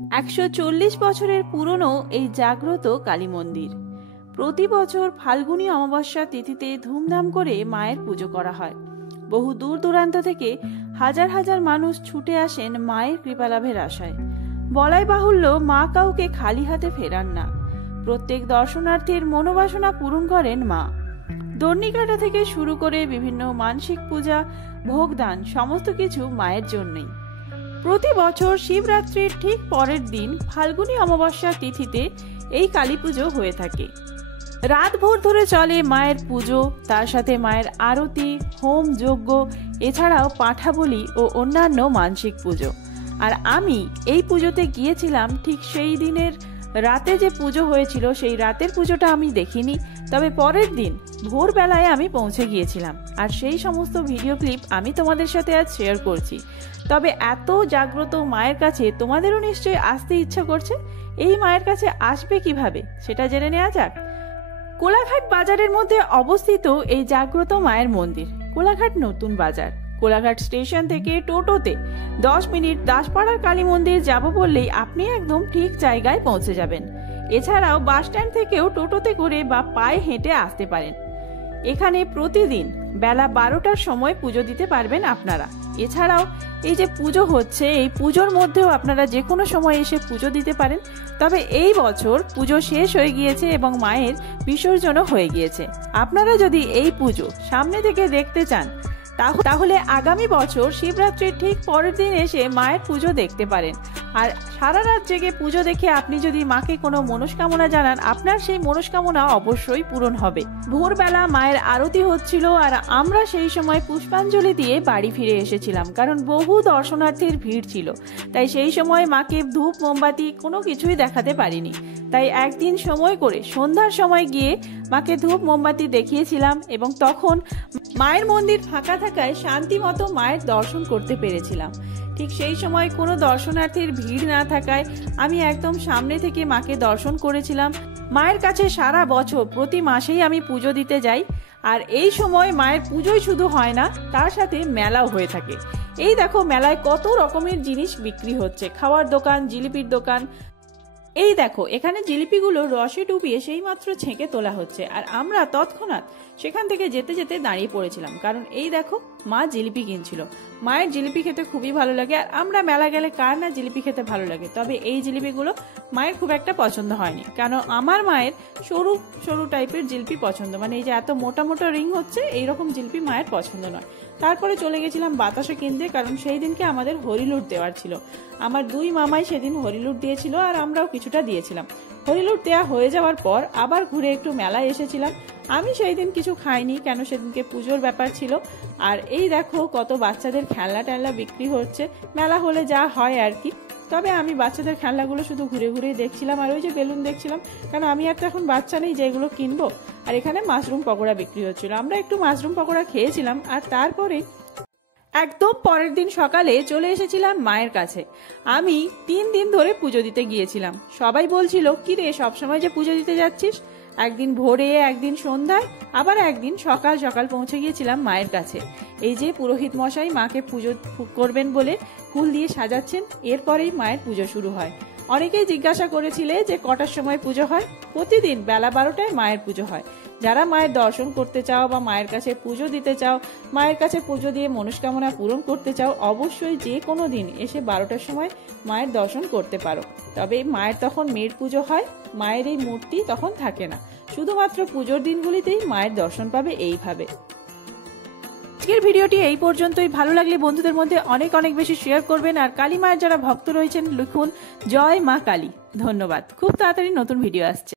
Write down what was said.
140 বছরের পুরনো এই জাগ্রত কালী মন্দির। প্রতি বছর ফাল্গুনী অমাবস্যা তিথিতে ধুমধাম করে মায়ের পুজো করা হয়। বহু দূর দূরান্ত থেকে হাজার হাজার মানুষ ছুটে আসেন মায়ের কৃপালাভের আশায়। বলাই বাহুল্য, মা কাউকে খালি হাতে ফেরান না। প্রত্যেক দর্শনার্থীর মনোবাসনা পূরণ করেন মা। দর্নিকাটা থেকে শুরু করে বিভিন্ন মানসিক পূজা, ভোগদান সমস্ত কিছু মায়ের জন্যই। প্রতি বছর শিবরাত্রির ঠিক পরের দিন ফাল্গুনী অমাবস্যা তিথিতে এই কালী পুজো হয়ে থাকে। রাত ভোর ধরে চলে মায়ের পুজো, তার সাথে মায়ের আরতি, হোম যজ্ঞ, এছাড়াও পাঁঠা বলি ও অন্যান্য মানসিক পুজো। আর আমি এই পুজোতে গিয়েছিলাম ঠিক সেই দিনের রাতে যে পুজো হয়েছিল, সেই রাতের পুজোটা আমি দেখিনি, তবে পরের দিন ভোরবেলায় আমি পৌঁছে গিয়েছিলাম। আর সেই সমস্ত ভিডিও ক্লিপ আমি তোমাদের সাথে আজ শেয়ার করছি। তবে এত জাগ্রত মায়ের কাছে তোমাদেরও নিশ্চয়ই আসতে ইচ্ছা করছে। এই মায়ের কাছে আসবে কিভাবে সেটা জেনে নেওয়া যাক। কোলাঘাট বাজারের মধ্যে অবস্থিত এই জাগ্রত মায়ের মন্দির। কোলাঘাট নতুন বাজার। কোলাঘাট স্টেশন থেকে টোটোতে 10 মিনিট দাসপাড়ার কালী মন্দির যাব বললেই আপনি একদম ঠিক জায়গায় পৌঁছে যাবেন। এছাড়াও বাস স্ট্যান্ড থেকেও টোটোতে করে বা পায়ে হেঁটে আসতে পারেন। এখানে প্রতিদিন বেলা 12টার সময় পুজো দিতে পারবেন আপনারা। এছাড়াও এই যে পুজো হচ্ছে, এই পুজোর মধ্যেও আপনারা যে কোনো সময় এসে পুজো দিতে পারেন। তবে এই বছর পুজো শেষ হয়ে গিয়েছে এবং মায়ের বিসর্জনও হয়ে গিয়েছে। আপনারা যদি এই পুজো সামনে থেকে দেখতে চান তাহলে আগামী বছর শিবরাত্রির ঠিক পরের দিন এসে মায়ের পুজো দেখতে পারেন। আর সারা রাত জেগে পুজো দেখে আপনি যদি মাকে কোনো মনস্কামনা জানান, আপনার সেই মনস্কামনা অবশ্যই পূরণ হবে। ভোরবেলা মায়ের আরতি হচ্ছিল আর আমরা সেই সময় পুষ্পাঞ্জলি দিয়ে বাড়ি ফিরে এসেছিলাম, কারণ বহু দর্শনার্থীর ভিড় ছিল। তাই সেই সময় মাকে ধূপ মোমবাতি কোনো কিছুই দেখাতে পারিনি। তাই একদিন সময় করে সন্ধ্যার সময় গিয়ে মাকে ধূপ মোমবাতি দেখিয়েছিলাম এবং তখন মায়ের মন্দির ফাঁকা থাকায় শান্তি মতো মায়ের দর্শন করতে পেরেছিলাম। ঠিক সেই সময় কোনো দর্শনার্থীর ভিড় না থাকায় আমি একদম সামনে থেকে মাকে দর্শন করেছিলাম। মায়ের কাছে সারা বছর প্রতি মাসেই আমি পুজো দিতে যাই। আর এই সময় মায়ের পুজোই শুধু হয় না, তার সাথে মেলাও হয়ে থাকে। এই দেখো মেলায় কত রকমের জিনিস বিক্রি হচ্ছে, খাওয়ার দোকান, জিলিপির দোকান। এই দেখো এখানে জিলিপিগুলো রসে ডুবিয়ে সেই মাত্র ছেঁকে তোলা হচ্ছে। আর আমরা তৎক্ষণাৎ সেখান থেকে যেতে যেতে দাঁড়িয়ে পড়েছিলাম, কারণ এই দেখো মা জিলিপি কিনছিল। মায়ের জিলিপি খেতে খুবই ভালো লাগে। আর আমরা মেলা গেলে কার না জিলিপি খেতে ভালো লাগে। তবে এই জিলিপিগুলো মায়ের খুব একটা পছন্দ হয়নি, কারণ আমার মায়ের সরু সরু টাইপের জিলিপি পছন্দ। মানে এই যে এত মোটা মোটা রিং হচ্ছে, এইরকম জিলিপি মায়ের পছন্দ নয়। তারপরে চলে গেছিলাম বাতাসা কিনতে, কারণ সেই দিনকে আমাদের হরিলুট দেওয়ার ছিল। আমার দুই মামাই সেদিন হরিলুট দিয়েছিল আর আমরাও কিছুটা দিয়েছিলাম। হরিলুট দেওয়া হয়ে যাওয়ার পর আবার ঘুরে একটু মেলায় এসেছিলাম। আমি সেই দিন কিছু খাইনি, কেন সেদিনকে পুজোর ব্যাপার ছিল। আর এই দেখো কত বাচ্চাদের খেলনা টেলনা বিক্রি হচ্ছে, মেলা হলে যা হয় আর কি। তবে আমি বাচ্চাদের খেলনাগুলো শুধু ঘুরে ঘুরেই দেখছিলাম, আর ওই যে বেলুন দেখছিলাম, কারণ আমি আর তো এখন বাচ্চা নেই যে এগুলো কিনবো। আর এখানে মাশরুম পকোড়া বিক্রি হচ্ছিল, আমরা একটু মাশরুম পকোড়া খেয়েছিলাম। আর তারপরে একদম পরের দিন সকালে চলে এসেছিলাম মায়ের কাছে। আমি 3 দিন ধরে পুজো দিতে গিয়েছিলাম। সবাই বলছিল, কি রে সবসময় যে পুজো দিতে যাচ্ছিস? একদিন ভোরে, একদিন সন্ধ্যায়, আবার একদিন সকাল সকাল পৌঁছে গিয়েছিলাম মায়ের কাছে। এই যে পুরোহিত মশাই মাকে পুজো করবেন বলে ফুল দিয়ে সাজাচ্ছেন, এরপরেই মায়ের পুজো শুরু হয়। অনেকেই জিজ্ঞাসা করেছিলে যে কটার সময় পুজো হয়। প্রতিদিন বেলা 12টায় মায়ের পুজো হয়। যারা মায়ের দর্শন করতে চাও বা মায়ের কাছে পুজো দিতে চাও, মায়ের কাছে পুজো দিয়ে মনস্কামনা পূরণ করতে চাও, অবশ্যই যে কোনো দিন এসে 12টার সময় মায়ের দর্শন করতে পারো। তবে মায়ের তখন মেয়ের পুজো হয়, মায়ের এই মূর্তি তখন থাকে না। শুধুমাত্র পুজোর দিনগুলিতেই মায়ের দর্শন পাবে এইভাবে। আজকের ভিডিওটি এই পর্যন্তই। ভালো লাগলে বন্ধুদের মধ্যে অনেক অনেক বেশি শেয়ার করবেন। আর কালী মায়ের যারা ভক্ত রয়েছেন লিখুন জয় মা কালী। ধন্যবাদ। খুব তাড়াতাড়ি নতুন ভিডিও আসছে।